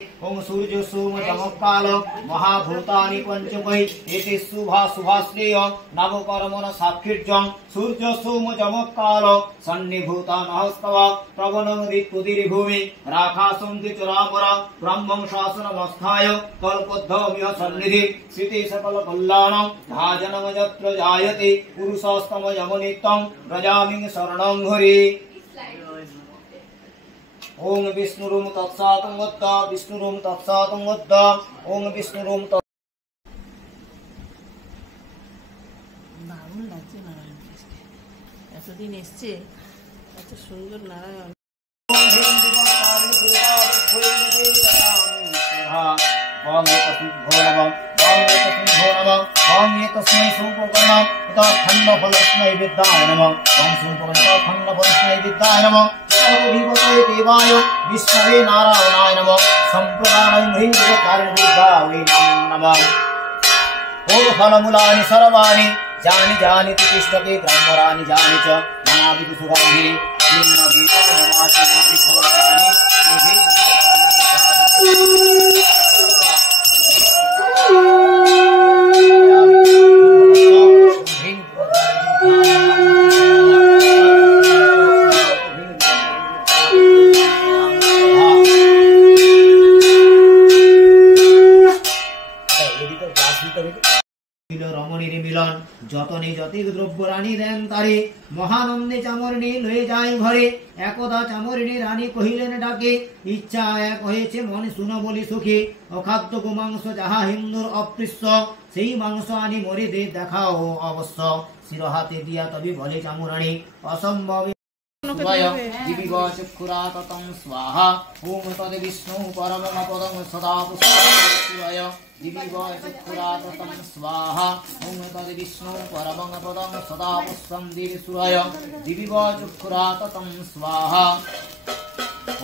ओम सूर्य सोम चमत्काल महाभूतानि पंचमै एते शुभाश्रेय नवकर्मण साक्षिर्यं सूर्य सोम चमत्काल सन्निभूता नहस्तव प्रवनं दिक्कुदिर्भूमि राखासन्ति चरामर ब्रह्मं शासनमस्थाय कल्पद्धमिह सन्निधि श्रुति सकल कल्याणं भाजनं यत्र जायते पुरुषस्तम यमनित्यं व्रजामि शरणं हरि। ओम विष्णुरुम तत्सातं वद्दा विष्णुरुम तत्सातं वद्दा ओम विष्णुरुम দারুণ লাগছে নারায়ণ আজকে এতদিন এসছে এত সুন্দর নারায়ণ। तस्मै सुपर्णा इता खण्डफलस्मै विद्याय नमः ओम सुपर्णा खण्डफलस्मै विद्याय नमः सर्वविभूते देवाय विष्णवे नारायणाय नमः संप्रदानं ह्रीं कारणभूताय नमः। ओम फलमूलानि सर्वाणि जानि जानि तिष्ठते ब्रह्मराणि जानि च नानाविध सुगन्धि फलानि रमणीर मिलन যতনে যতিক দ্রব্য রানী দেন তারে মহানন্দে চামরণী লয়ে যায় ঘরে একদা চামরণী রানী কহিলেন ডাকে ইচ্ছা এক হয়েছে মনে শুনো বলি সুখী অখাদ্য গোমাংস যাহা হিন্দুর অপৃশ্য সেই মাংস আনি মরে দে দেখাও অবশ্য শির হাতে দিয়া তবে বলে চামরানী অসম্ভব चक्षुराततं स्वाहा ओम तद विष्णु परमं पदं सदा पुष्पाय दिविव चक्षुराततं स्वाहा ओम तद विष्णु परमं पदं सदा पुष्पं दिविसुराय दिविव चक्षुराततं स्वाहा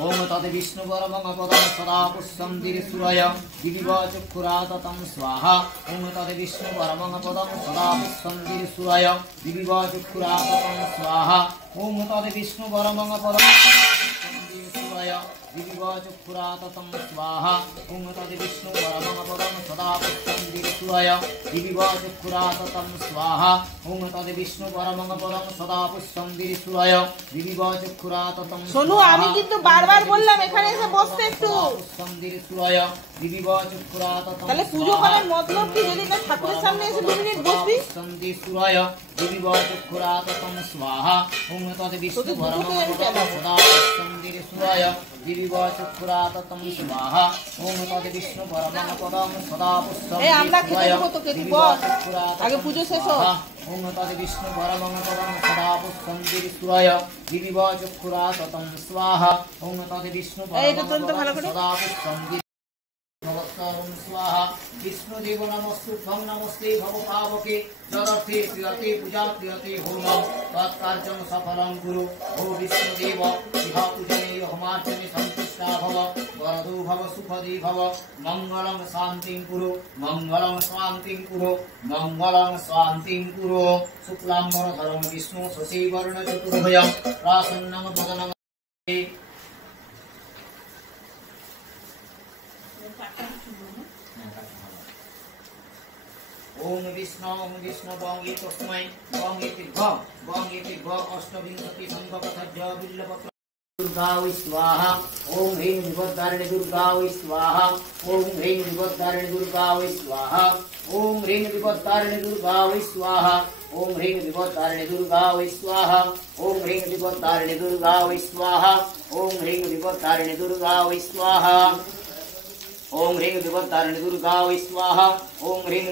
ओम तद विष्णु परमं पदं सदा पुष्पं दिविसुराय दिविव चक्षुराततं स्वाहा ओम तद विष्णु परमं पदं सदा पुष्पं दिविसुराय दिविव चक्षुराततं स्वाहा ओम तद विष्णु परमं पदं दिविसुराय दिविव चक्षुराततं स्वाहा ओम तद विष्णु परमं पदं सदा पुष्पं दिविसुराय दिविव चक्षुराततं स्वाहा ओम तद विष्णु परमं पदं सदा पुष्पं दिविसुराय दिविव चक्षुराततं সোনু আমি কিন্তু বারবার বললাম এখানে এসে বসতে একটু पुष्पं दिविसुराय दिविव चक्षुराततं তাহলে পূজো করার মতলব কি যদি না ঠাকুরের সামনে এসে 2 মিনিট বসবি दिविसुराय दिविव चक्षुराततं स्वाहा ओम तद विष्णु परमं पदं सदा पुष्पं दिविसुराय दिविव चक्षुराततं स्वाहा ओम तद विष्णु परमं पदं सदा पुष्पं এই আমরা খেতে দেব তোকে দিব আগে পূজো শেষ হোক। ओम तद विष्णु परमं पदं सदा पुष्पं दिविसुराय दिविव चक्षुराततं स्वाहा ओम तद विष्णु परमं पदं सदा पुष्पं नमस्कारं स्वाहा विष्णुदेव नमस्तुभ्यं नमस्ते भवपावके तदर्थे क्रियते पूजा क्रियते होमं तत्कार्यं सफलं कुरु ओ विष्णुदेव शिवा पूजने होमार्चने सन्तुष्टा भव वरदो भव सुखदे भव मंगलं शान्तिं कुरु मंगलं शान्तिं कुरु मंगलं शान्तिं कुरु शुक्लाम्बरधरं विष्णु शशिवर्ण चतुर्भुजं प्रसन्नं वदनं ओम विष्णु बंगे तस्मै बंगे भ अष्टविंशति संभवतज्ज बिल्लपत्र दुर्गा वै स्वाहा ओम ह्रीं विपद्धारिणी दुर्गा वै स्वाहा ओम ह्रीं विपद्धारिणी दुर्गा वै स्वाहा ओम ह्रीं विपद्धारिणी दुर्गा वै स्वाहा ओम ह्रीं विपद्धारिणी दुर्गा वै स्वाहा ओम ह्रीं विपद्धारिणी दुर्गा वै स्वाहा ओम ह्रीं विपद्धारिणी दुर्गा वै स्वाहा ओम ह्रीं विपद्धारिणी दुर्गा वै स्वाहा ओम ह्रीं